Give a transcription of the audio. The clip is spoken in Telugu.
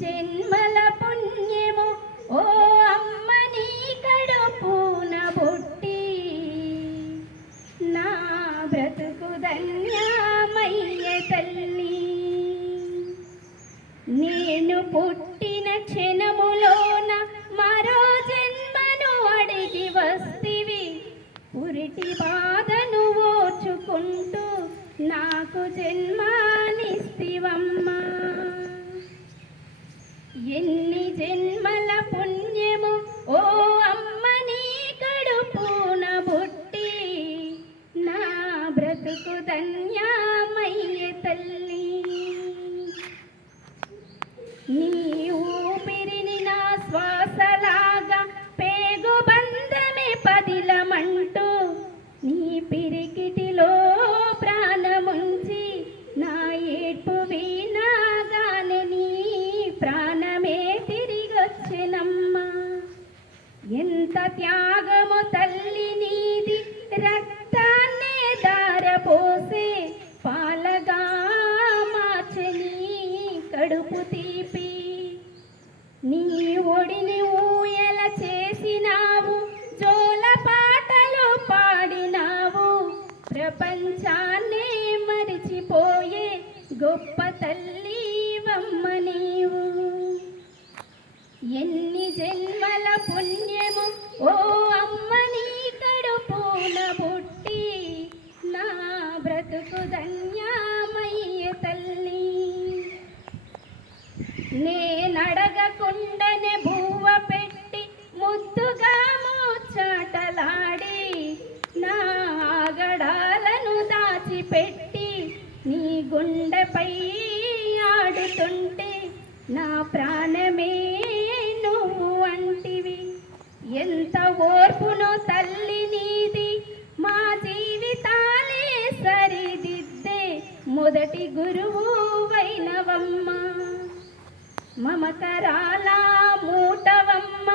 జన్మల పుణ్యము ఓ అమ్మ నీ కడుపున పుట్టి నా బ్రతుకు ధన్యమయ్య తల్లి. నేను పుట్టిన క్షణములోన మరో జన్మను అడిగి వస్తివి. పురిటి బాధను ఓర్చుకుంటూ నాకు జన్మానిస్తివమ్మా. ఎన్ని జన్మల పుణ్యము ఓ అమ్మ నీ కడుపున పుట్టి నా బ్రతుకు ధన్యమయ్య తల్లి. నీ ఊపిరిని నా శ్వాసలాగా పేగు బంధమే పదిలమంటూ నీ పిరికిటిలో ప్రాణముంచి నా ఏడ్పు వినగానే నీ ప్రాణమే తిరిగొచ్చెనమ్మా. ఎంత త్యాగము తల్లి నీది, రక్తాన్నే ధారపోసే పాలగా మార్చని కడుపు తీపి. నీ ఒడిని ఊయల చేసినావు, జోల పాటలు పాడినావు. ప్రపంచాన్నే మరిచిపోయే గొప్ప తల్లివమ్మ నీవు. ఎన్ని జన్మల పుణ్యము ఓ అమ్మ నీ కడుపున పుట్టి నా బ్రతుకు ధన్యమయ్య తల్లి. నేనడగకుండానే బువ్వ పెట్టి ముద్దుగా ముచ్చటలాడి నా గడాలను దాచిపెట్టి నీ గుండెపై ఆడుతుంటే నా ప్రాణమే నువ్వు అంటివి. ఎంత ఓర్పును తల్లి నీది, మా జీవితాలే సరిదిద్దే మొదటి గురువు వైనవమ్మ. మమకరాల మూటవమ్మ